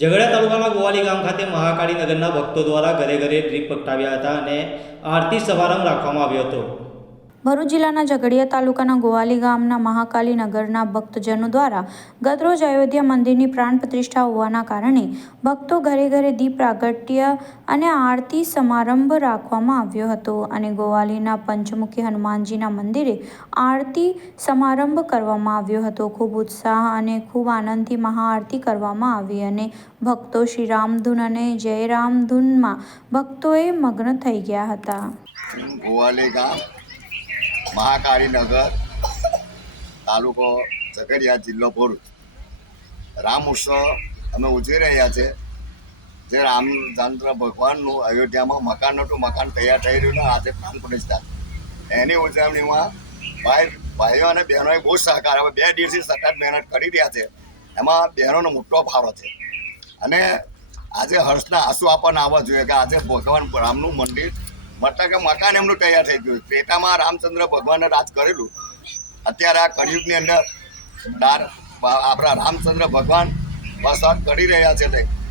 ઝઘડિયા તાલુકાના ગોવાલી ગામ ખાતે મહાકાળી નગરના ભક્તો દ્વારા ઘરે ઘરે દીપ પ્રગટાવ્યા હતા અને આરતી સમારંભ રાખવામાં આવ્યો હતો। ભરૂચ જિલ્લાના ઝઘડિયા તાલુકાના ગોવાલી ગામના મહાકાલી નગરના ભક્તજનો દ્વારા ગતરોજ અયોધ્યા મંદિરની પ્રાણ પ્રતિષ્ઠા હોવાના કારણે ભક્તો ઘરે ઘરે દીપ પ્રાગટ્ય અને આરતી સમારંભ રાખવામાં આવ્યો હતો અને ગોવાલીના પંચમુખી હનુમાનજીના મંદિરે આરતી સમારંભ કરવામાં આવ્યો હતો। ખૂબ ઉત્સાહ અને ખૂબ આનંદથી મહાઆરતી કરવામાં આવી અને ભક્તો શ્રી રામધૂન અને જય રામધૂનમાં ભક્તોએ મગ્ન થઈ ગયા હતા। ગોવાલી ગામ મહાકાળી નગર તાલુકો ઝઘડિયા જિલ્લો ભરૂચ રામ ઉત્સવ અમે ઉજવી રહ્યા છે। જે રામચંદ્ર ભગવાનનું અયોધ્યામાં મકાન હતું, મકાન તૈયાર થઈ રહ્યું ને આજે પ્રાણ પ્રતિષ્ઠા એની ઉજવણીમાં ભાઈઓ અને બહેનોએ બહુ સહકાર હવે 2 દિવસથી સતત મહેનત કરી રહ્યા છે। એમાં બહેનોનો મોટો ફાળો છે અને આજે હર્ષના આંસુ આપણને આવવા જોઈએ કે આજે ભગવાન રામનું મંદિર મતલબ કે મકાન એમનું તૈયાર થઈ ગયું। ત્રેતામાં રામચંદ્ર ભગવાને રાજ કરેલું, અત્યારે આ કળિયુગની અંદર આપણા રામચંદ્ર ભગવાન વસવાટ કરી રહ્યા છે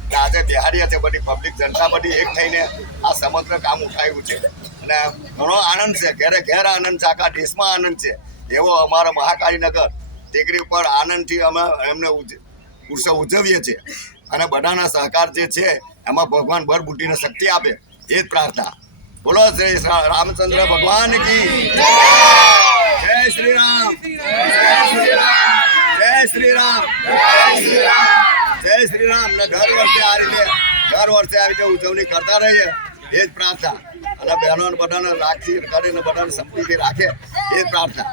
કે આજે બિહારીયા છે, બધી પબ્લિક જનતા બધી એક થઈને આ સમગ્ર કામ ઉઠાવ્યું છે અને ઘણો આનંદ છે, ઘેરે ઘેર આનંદ છે, આખા દેશમાં આનંદ છે। એવો અમારો મહાકાળી નગર ટેકરી ઉપર આનંદથી અમે એમને ઉત્સવ ઉજવીએ છીએ અને બધાના સહકાર જે છે એમાં ભગવાન ભર બુદ્ધિને શક્તિ આપે એ જ પ્રાર્થના। बोलो श्री रामचंद्र भगवान की जय श्री राम, जय श्री राम, जय श्री राम। ने દર વર્ષે આ રીતે ઉજવણી કરતા રહીએ એ જ પ્રાર્થના અને બહેનો બધાને રાખી કરીને બધાને સંપત્તિ રાખે એ જ પ્રાર્થના।